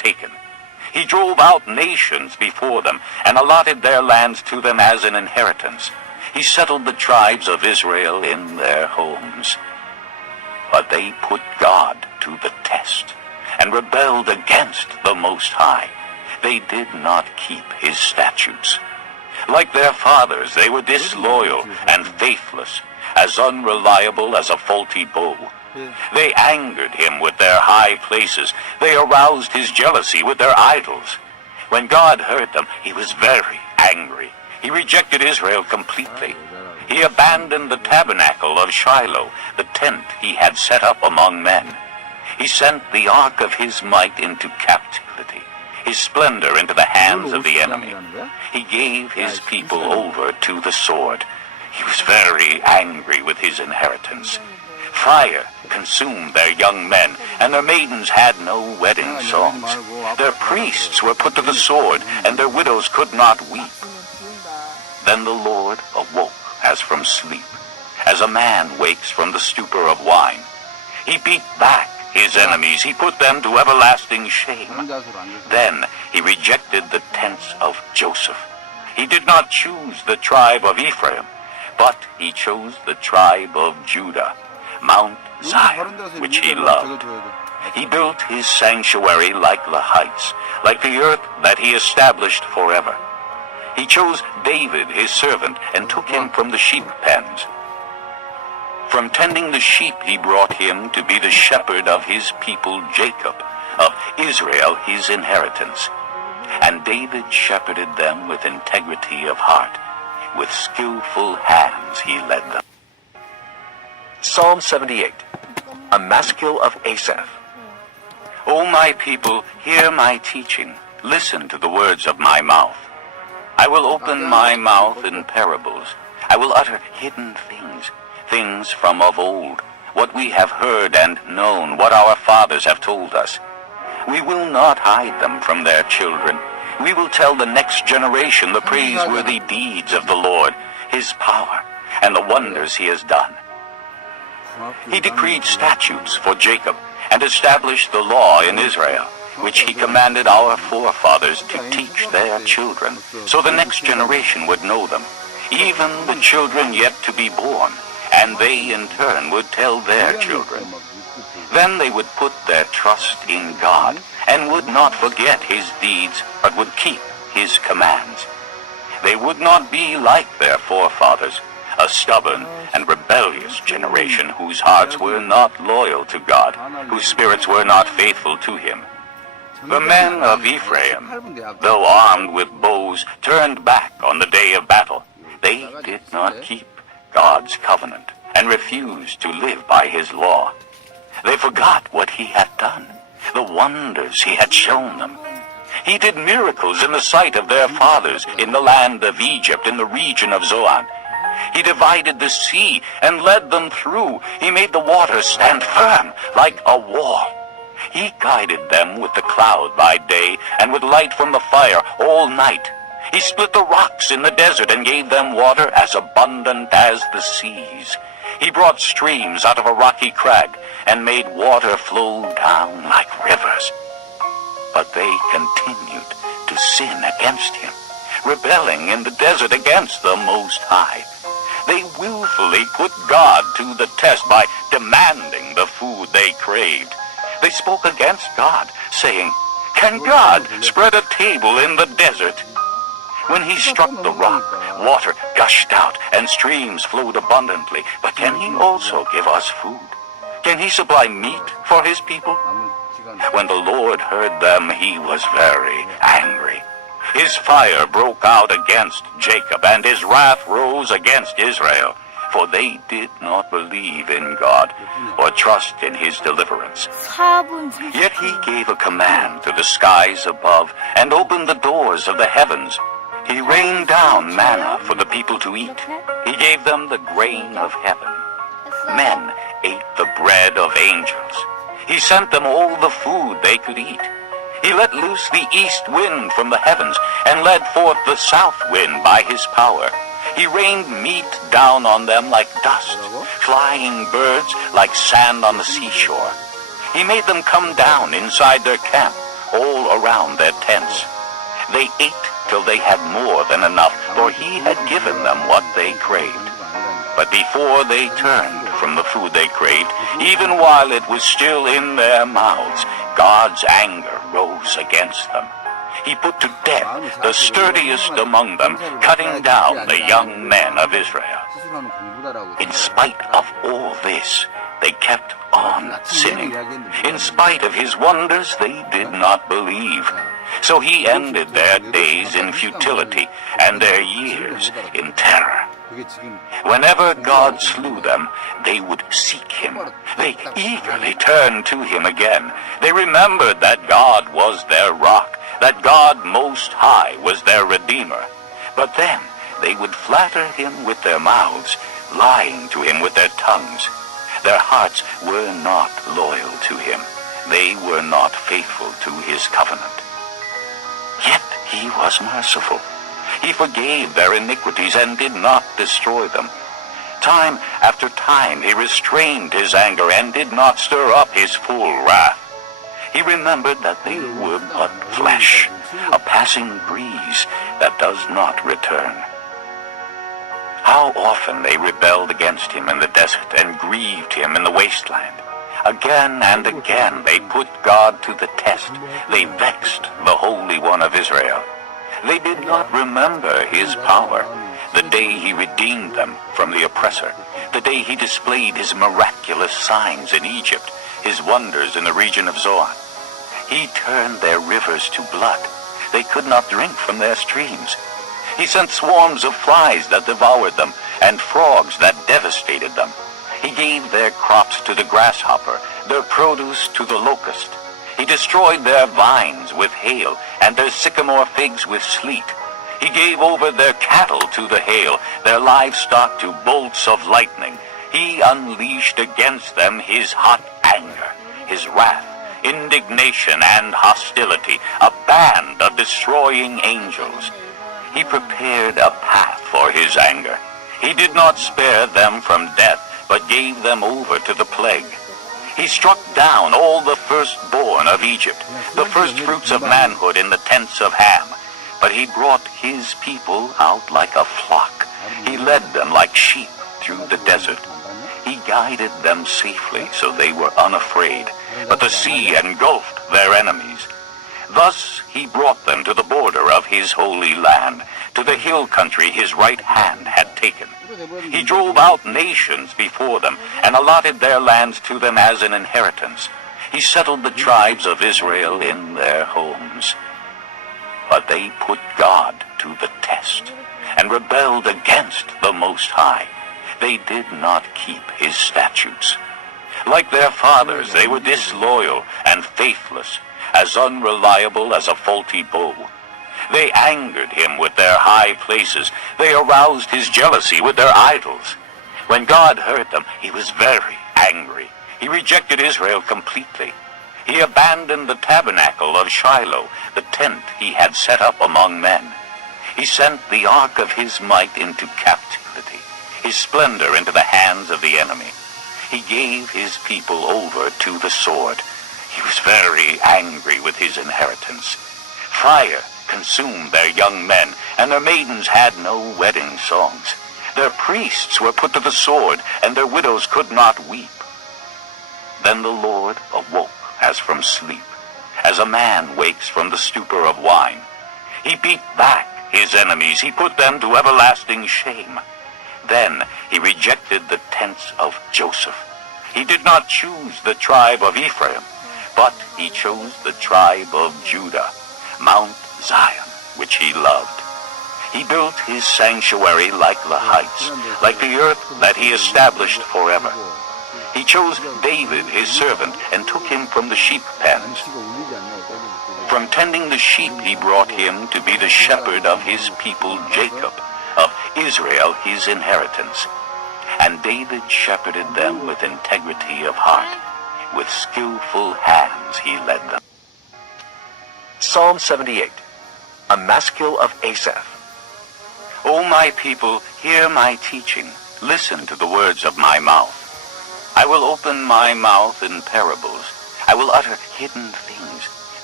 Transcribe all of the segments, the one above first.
taken. He drove out nations before them and allotted their lands to them as an inheritance. He settled the tribes of Israel in their homes. But they put God to the test and rebelled against the Most High. They did not keep his statutes. Like their fathers, they were disloyal and faithless, as unreliable as a faulty bow. They angered him with their high places. They aroused his jealousy with their idols. When God heard them, he was very angry. He rejected Israel completely. He abandoned the tabernacle of Shiloh, the tent he had set up among men. He sent the ark of his might into captivity, his splendor into the hands of the enemy. He gave his people over to the sword. He was very angry with his inheritance. Fire consumed their young men, and their maidens had no wedding songs. Their priests were put to the sword, and their widows could not weep. Then the Lord awoke as from sleep, as a man wakes from the stupor of wine. He beat back his enemies. He put them to everlasting shame. Then he rejected the tents of Joseph. He did not choose the tribe of Ephraim, but he chose the tribe of Judah, Mount Zion, which he loved. He built his sanctuary like the heights, like the earth that he established forever. He chose David, his servant, and took him from the sheep pens. From tending the sheep he brought him to be the shepherd of his people Jacob, of Israel his inheritance. And David shepherded them with integrity of heart. With skillful hands he led them. Psalm 78, a maskil of Asaph. O my people, hear my teaching. Listen to the words of my mouth. I will open my mouth in parables. I will utter hidden things, things from of old, what we have heard and known, what our fathers have told us. We will not hide them from their children. We will tell the next generation the praiseworthy deeds of the Lord, his power, and the wonders he has done. He decreed statutes for Jacob and established the law in Israel, which he commanded our forefathers to teach their children, so the next generation would know them, even the children yet to be born, and they in turn would tell their children. Then they would put their trust in God, and would not forget his deeds, but would keep his commands. They would not be like their forefathers, a stubborn and rebellious generation whose hearts were not loyal to God, whose spirits were not faithful to him. The men of Ephraim, though armed with bows, turned back on the day of battle. They did not keep God's covenant and refused to live by his law. They forgot what he had done, the wonders he had shown them. He did miracles in the sight of their fathers in the land of Egypt, in the region of Zoan. He divided the sea and led them through. He made the waters stand firm like a wall. He guided them with the cloud by day and with light from the fire all night. He split the rocks in the desert and gave them water as abundant as the seas. He brought streams out of a rocky crag and made water flow down like rivers. But they continued to sin against him, rebelling in the desert against the Most High. They willfully put God to the test by demanding the food they craved. They spoke against God, saying, "Can God spread a table in the desert?" When he struck the rock, water gushed out and streams flowed abundantly. But can he also give us food? Can he supply meat for his people? When the Lord heard them, he was very angry. His fire broke out against Jacob, and his wrath rose against Israel, for they did not believe in God or trust in his deliverance. Yet he gave a command to the skies above and opened the doors of the heavens. He rained down manna for the people to eat. He gave them the grain of heaven. Men ate the bread of angels. He sent them all the food they could eat. He let loose the east wind from the heavens and led forth the south wind by his power. He rained meat down on them like dust, flying birds like sand on the seashore. He made them come down inside their camp, all around their tents. They ate till they had more than enough, for he had given them what they craved. But before they turned from the food they craved, even while it was still in their mouths, God's anger rose against them. He put to death the sturdiest among them, cutting down the young men of Israel. In spite of all this, they kept on sinning. In spite of his wonders, they did not believe. So he ended their days in futility and their years in terror. Whenever God slew them, they would seek him. They eagerly turned to him again. They remembered that God was their rock, that God Most High was their Redeemer. But then they would flatter him with their mouths, lying to him with their tongues. Their hearts were not loyal to him. They were not faithful to his covenant. Yet he was merciful. He forgave their iniquities and did not destroy them. Time after time he restrained his anger and did not stir up his full wrath. He remembered that they were but flesh, a passing breeze that does not return. How often they rebelled against him in the desert and grieved him in the wasteland. Again and again they put God to the test. They vexed the Holy One of Israel. They did not remember his power, the day he redeemed them from the oppressor, the day he displayed his miraculous signs in Egypt, his wonders in the region of Zoan. He turned their rivers to blood. They could not drink from their streams. He sent swarms of flies that devoured them, and frogs that devastated them. He gave their crops to the grasshopper, their produce to the locust. He destroyed their vines with hail, and their sycamore figs with sleet. He gave over their cattle to the hail, their livestock to bolts of lightning. He unleashed against them his hot anger, his wrath, indignation, and hostility, a band of destroying angels. He prepared a path for his anger. He did not spare them from death, but gave them over to the plague. He struck down all the firstborn of Egypt, the firstfruits of manhood in the tents of Ham. But he brought his people out like a flock. He led them like sheep through the desert. He guided them safely, so they were unafraid. But the sea engulfed their enemies. Thus he brought them to the border of his holy land, to the hill country his right hand had taken. He drove out nations before them, and allotted their lands to them as an inheritance. He settled the tribes of Israel in their homes. But they put God to the test, and rebelled against the Most High. They did not keep his statutes. Like their fathers, they were disloyal and faithless, as unreliable as a faulty bow. They angered him with their high places. They aroused his jealousy with their idols. When God heard them, he was very angry. He rejected Israel completely. He abandoned the tabernacle of Shiloh, the tent he had set up among men. He sent the ark of his might into captivity, his splendor into the hands of the enemy. He gave his people over to the sword. He was very angry with his inheritance. Fire consumed their young men, and their maidens had no wedding songs. Their priests were put to the sword, and their widows could not weep. Then the Lord awoke as from sleep, as a man wakes from the stupor of wine. He beat back his enemies. He put them to everlasting shame. Then he rejected the tents of Joseph. He did not choose the tribe of Ephraim, but he chose the tribe of Judah, Mount Zion, which he loved. He built his sanctuary like the heights, like the earth that he established forever. He chose David, his servant, and took him from the sheep pens. From tending the sheep he brought him to be the shepherd of his people Jacob, of Israel his inheritance. And David shepherded them with integrity of heart. With skillful hands he led them. Psalm 78, a maskil of Asaph. O my people, hear my teaching. Listen to the words of my mouth. I will open my mouth in parables. I will utter hidden things,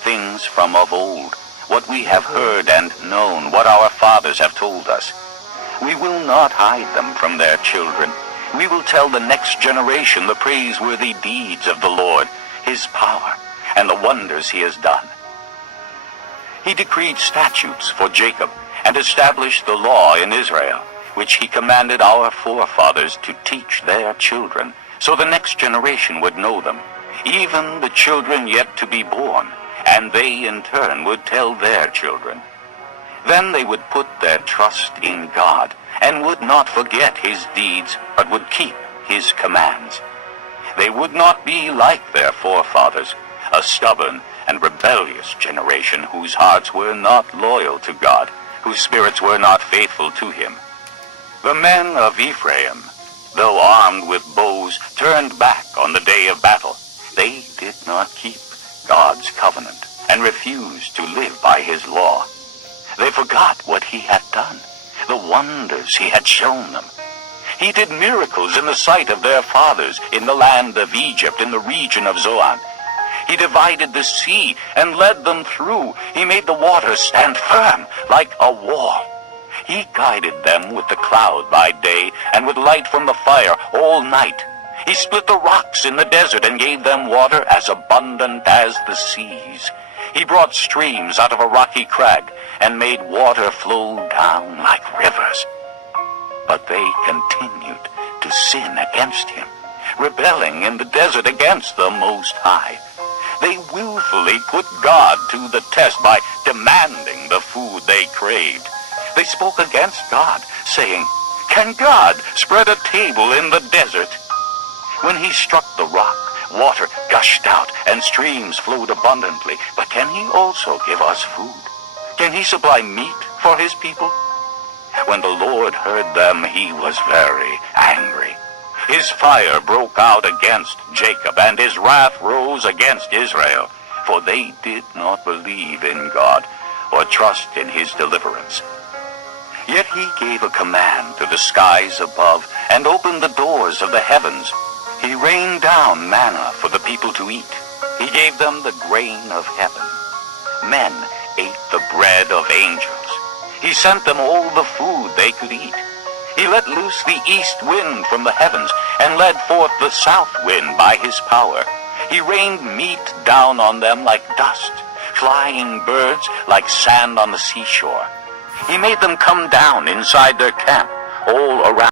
things from of old, what we have heard and known, what our fathers have told us. We will not hide them from their children. We will tell the next generation the praiseworthy deeds of the Lord, his power, and the wonders he has done. He decreed statutes for Jacob and established the law in Israel, which he commanded our forefathers to teach their children, so the next generation would know them, even the children yet to be born, and they in turn would tell their children. Then they would put their trust in God, and would not forget his deeds, but would keep his commands. They would not be like their forefathers, a stubborn and rebellious generation whose hearts were not loyal to God, whose spirits were not faithful to him. The men of Ephraim, though armed with bows, turned back on the day of battle. They did not keep God's covenant and refused to live by his law. They forgot what he had done, the wonders he had shown them. He did miracles in the sight of their fathers in the land of Egypt, in the region of Zoan. He divided the sea and led them through. He made the waters stand firm like a wall. He guided them with the cloud by day and with light from the fire all night. He split the rocks in the desert and gave them water as abundant as the seas. He brought streams out of a rocky crag and made water flow down like rivers. But they continued to sin against him, rebelling in the desert against the Most High. They willfully put God to the test by demanding the food they craved. They spoke against God, saying, "Can God spread a table in the desert?" When he struck the rock, water gushed out and streams flowed abundantly. But can he also give us food? Can he supply meat for his people? When the Lord heard them, he was very angry. His fire broke out against Jacob, and his wrath rose against Israel, for they did not believe in God or trust in his deliverance. Yet he gave a command to the skies above and opened the doors of the heavens. He rained down manna for the people to eat. He gave them the grain of heaven. Men ate the bread of angels. He sent them all the food they could eat. He let loose the east wind from the heavens and led forth the south wind by his power. He rained meat down on them like dust, flying birds like sand on the seashore. He made them come down inside their camp all around.